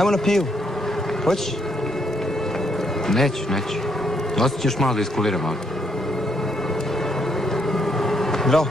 Ajmo na pivu. Hoćeš? Neću. Dosta ćeš malo da iskuliram ovdje. Zdravo.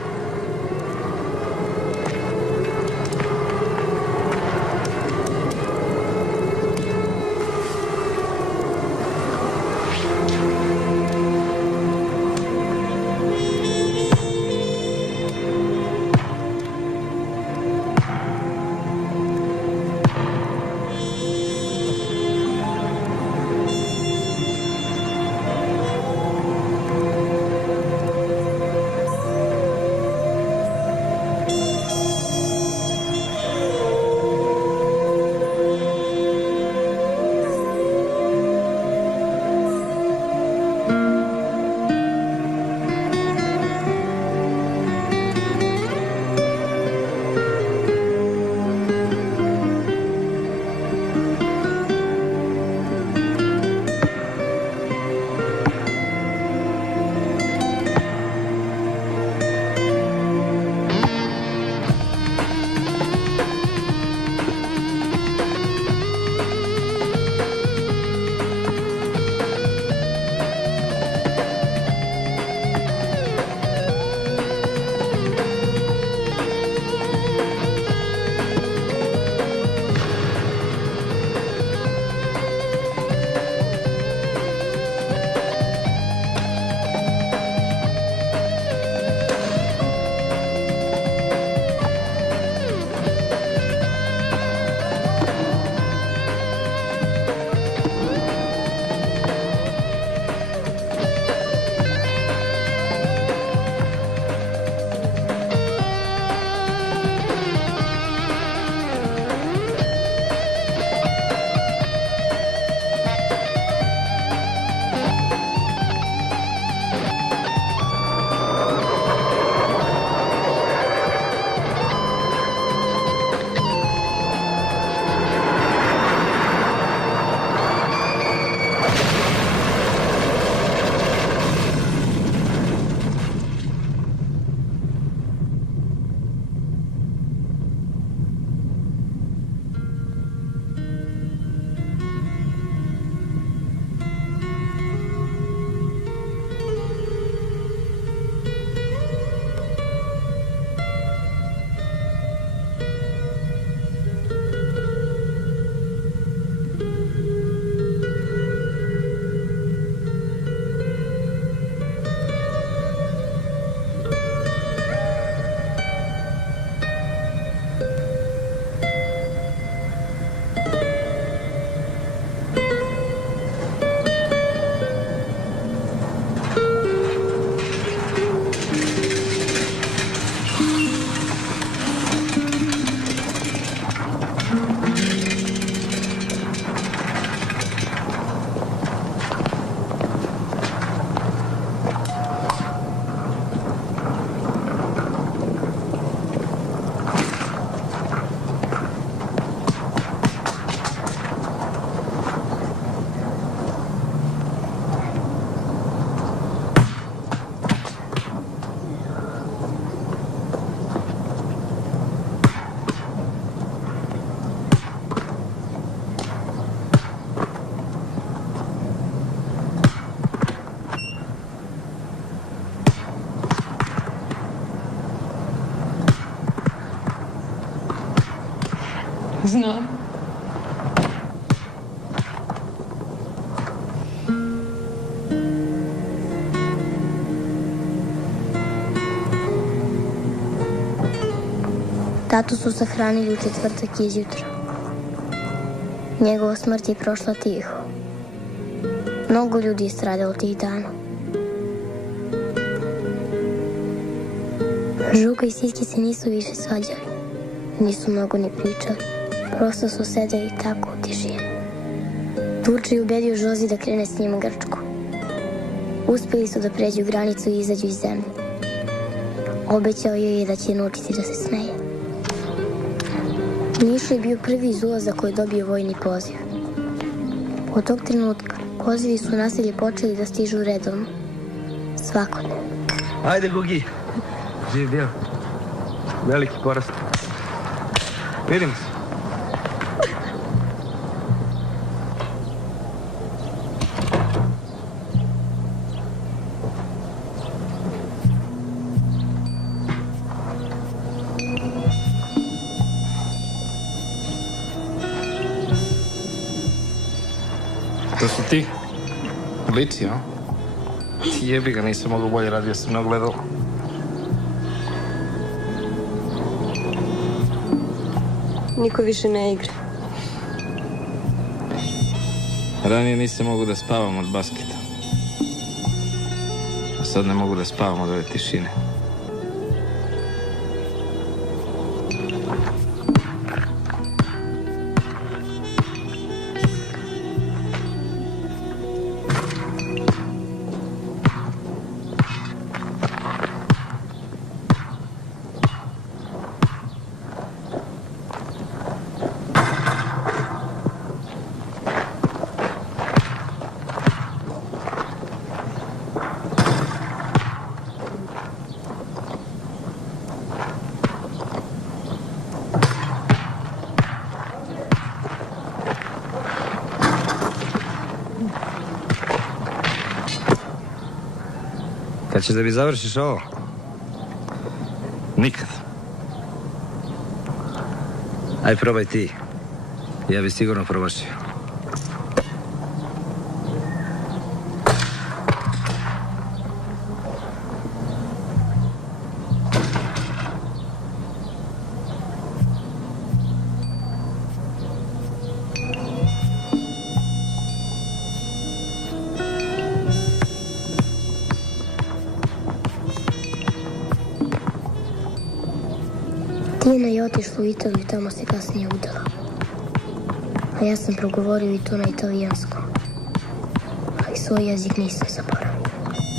Znam. Tatu su sahranili u četvrtak izjutra. Njegova smrt je prošla tiho. Mnogo ljudi je stradalo tih dana. Žuka i Siski se nisu više svađali. Nisu mnogo ni pričali. Prosto su sedeli tako u tišini. Turče je ubedio Žozi da krene s njim u Grčku. Uspeli su da pređu granicu i izađu iz zemlje. Obećao joj je da će naučiti da se smeje. Mišo je bio prvi iz ulaza koji je dobio vojni poziv. Od tog trenutka pozivi su u naselje počeli da stižu redovno. Svakodnevno. Ajde, Gugi. Živ bio. Veliki porast. Vidimo se. To su ti? Liči, a? Jebi ga, nisam mogu bolje, radio sam na ogledalu. Niko više ne igra. Ranije nisam mogu da spavam od basketa. A sad ne mogu da spavam od ove tišine. Kad ćeš da mi završiš ovo? Nikad. Aj, probaj ti. Ja bi sigurno promašio. Tijena je otišla u Italiju i tamo se kasnije udala. A ja sam progovorio i to na italijanskom. Ali svoj jezik nisam zaboravio.